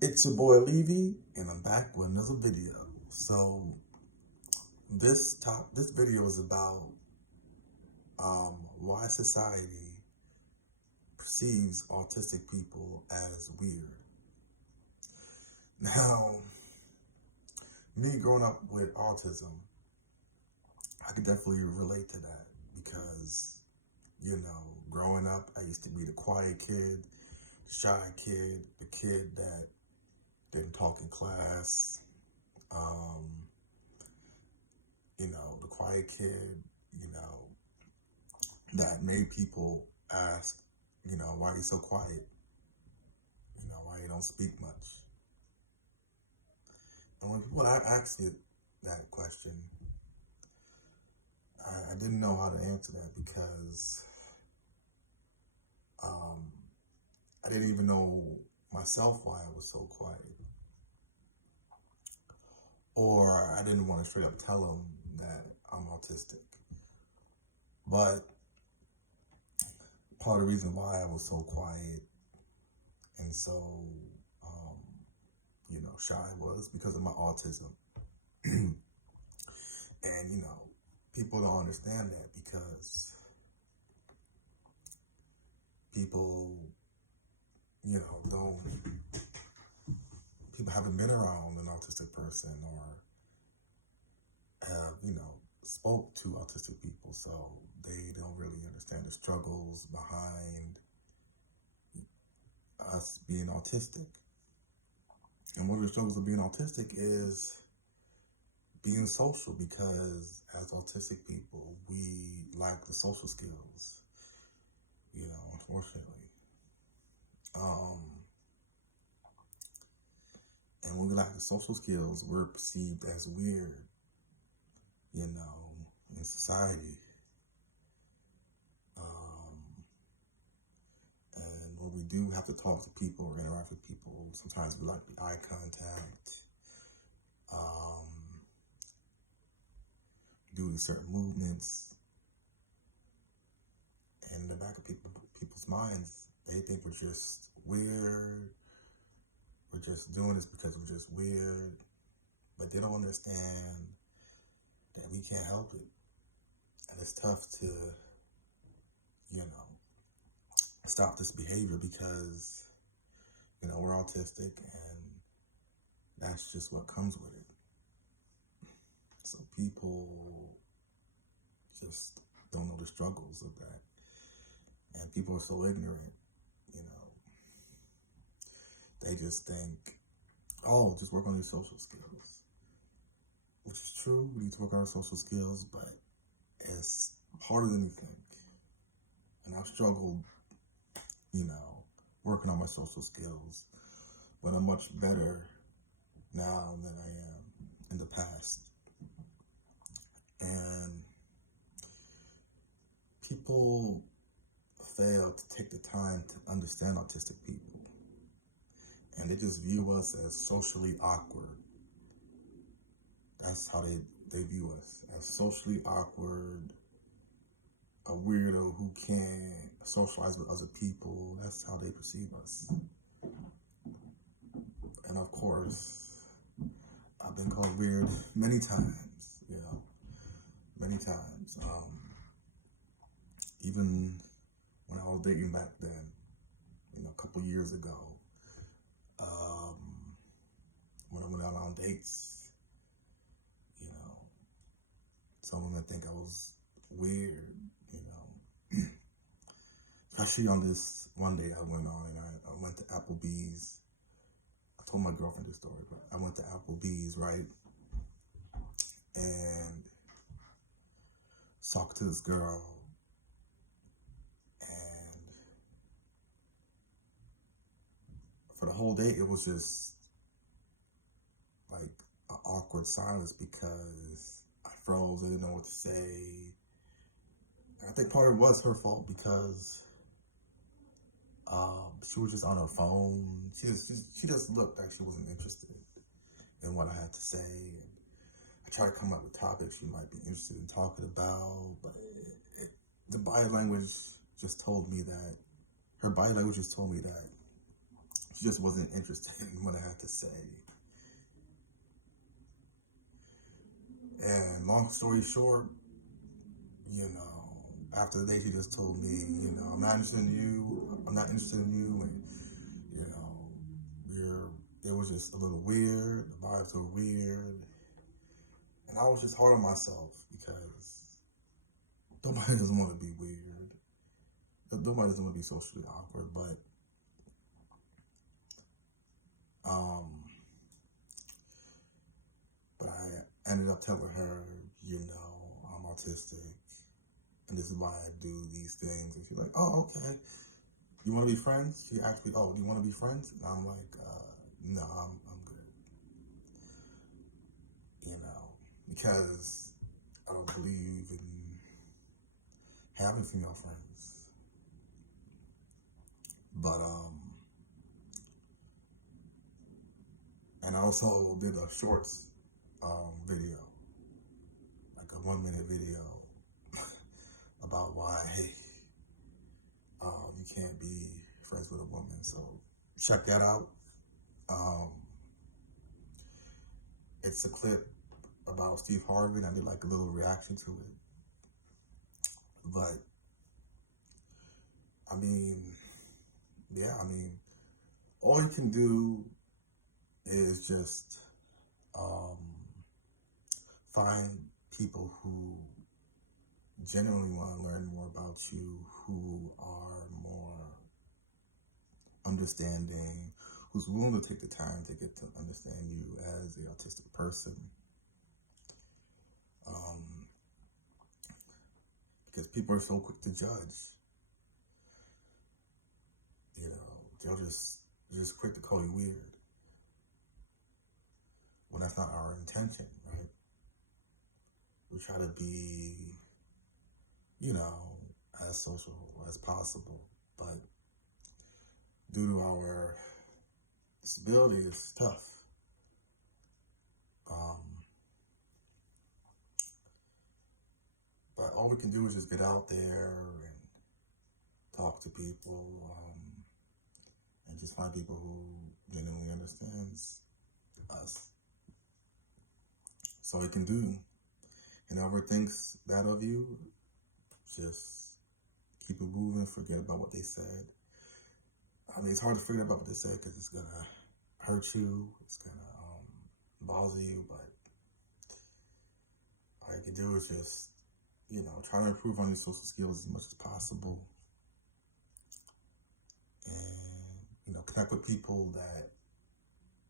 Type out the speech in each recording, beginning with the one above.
It's your boy Levy, and I'm back with another video. So this video is about why society perceives autistic people as weird. Now, me growing up with autism, I could definitely relate to that because growing up, I used to be the quiet kid, shy kid, the kid that didn't talk in class. Um, the quiet kid, that made people ask, why are you so quiet? Why you don't speak much? And when people ask you that question, I didn't know how to answer that because um, I didn't even know myself why I was so quiet. Or I didn't want to straight up tell them that I'm autistic. But part of the reason why I was so quiet and so, shy was because of my autism. And, people don't understand that because people, don't, people haven't been around an autistic person or have, spoke to autistic people, so they don't really understand the struggles behind us being autistic. And one of the struggles of being autistic is being social, because as autistic people, we lack the social skills, unfortunately. And when we lack the social skills, we're perceived as weird, in society. And when we do have to talk to people or interact with people, sometimes we lack the eye contact, doing certain movements. And in the back of people's minds, they think we're just weird. We're just doing this because we're just weird. But they don't understand that we can't help it. And it's tough to, stop this behavior because, we're autistic and that's just what comes with it. So people just don't know the struggles of that. And people are so ignorant, they just think, oh, just work on your social skills. Which is true, we need to work on our social skills, but it's harder than you think. And I've struggled, working on my social skills, but I'm much better now than I am in the past. And people fail to take the time to understand autistic people. And they just view us as socially awkward. That's how they view us, as socially awkward, a weirdo who can't socialize with other people. That's how they perceive us. And of course, I've been called weird many times, many times. Even when I was dating back then, a couple years ago, when I went out on dates, some women think I was weird, Especially on this one day I went on, and I went to Applebee's. I told my girlfriend this story, but I went to Applebee's, right? And talked to this girl, and for the whole day, it was just like an awkward silence because I froze. I didn't know what to say. And I think part of it was her fault because she was just on her phone. She just looked like she wasn't interested in what I had to say. And I tried to come up with topics she might be interested in talking about, but the body language just told me that, her body language just told me that She just wasn't interested in what I had to say. And long story short, after the day, she just told me, I'm not interested in you. I'm not interested in you. And, it was just a little weird. The vibes were weird. And I was just hard on myself because nobody doesn't want to be weird. Nobody doesn't want to be socially awkward, but I ended up telling her, I'm autistic, and this is why I do these things. And she's like, oh, okay. You want to be friends? She asked me, oh, do you want to be friends? And I'm like, no, I'm good. Because I don't believe in having female friends. But, and I also did a shorts video, like a 1-minute video about why, hey, you can't be friends with a woman. So check that out. It's a clip about Steve Harvey, and I did like a little reaction to it. But all you can do is just find people who genuinely want to learn more about you, who are more understanding, who's willing to take the time to get to understand you as an autistic person. Because people are so quick to judge. They're just quick to call you weird. When that's not our intention, right? We try to be, as social as possible, but due to our disability, it's tough. But all we can do is just get out there and talk to people, and just find people who genuinely understands us. That's all you can do. And whoever thinks that of you, just keep it moving, forget about what they said. It's hard to forget about what they said because it's gonna hurt you, it's gonna bother you, but all you can do is just, try to improve on your social skills as much as possible. And, connect with people that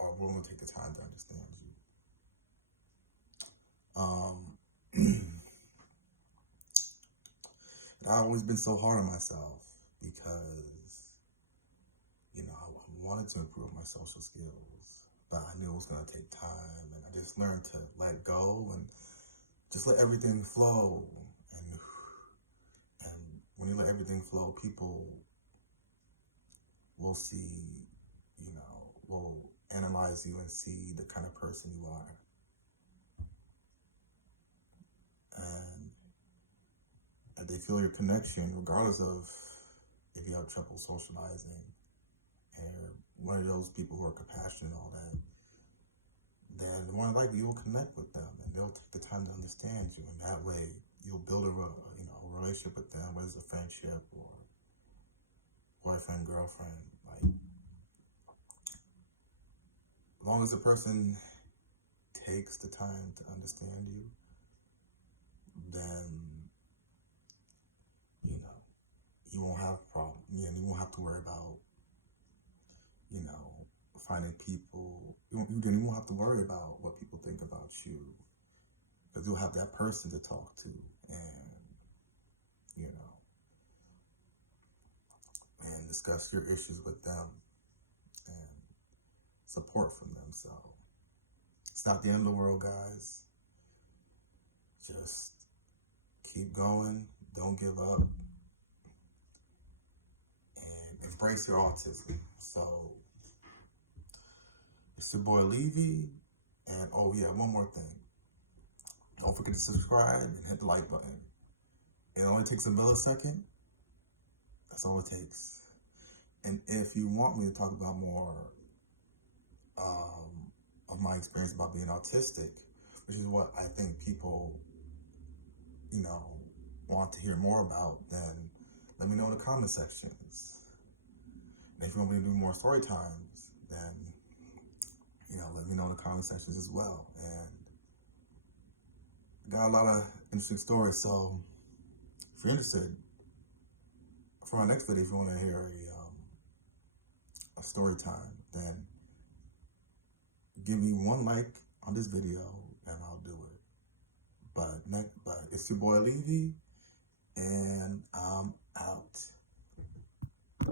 are willing to take the time to understand you. I've always been so hard on myself because, I wanted to improve my social skills, but I knew it was going to take time, and I just learned to let go and just let everything flow. And when you let everything flow, people will see, will analyze you and see the kind of person you are. And if they feel your connection, regardless of if you have trouble socializing, and one of those people who are compassionate and all that, then more than likely you will connect with them, and they'll take the time to understand you. And that way, you'll build a relationship with them, whether it's a friendship or boyfriend, girlfriend. As long as the person takes the time to understand you, then you won't have a problem. You won't have to worry about finding people. You won't have to worry about what people think about you, because you'll have that person to talk to, and and discuss your issues with them and support from them. So it's not the end of the world, guys. Just keep going. Don't give up. And embrace your autism. So it's your boy Levy. And oh yeah, one more thing. Don't forget to subscribe and hit the like button. It only takes a millisecond. That's all it takes. And if you want me to talk about more of my experience about being autistic, which is what I think people, you know, want to hear more about, then let me know in the comment sections. And if you want me to do more story times, then, you know, let me know in the comment sections as well. And I got a lot of interesting stories, so if you're interested, for my next video, if you want to hear a story time, then give me one like on this video and I'll do it. But it's your boy Levy, and I'm out.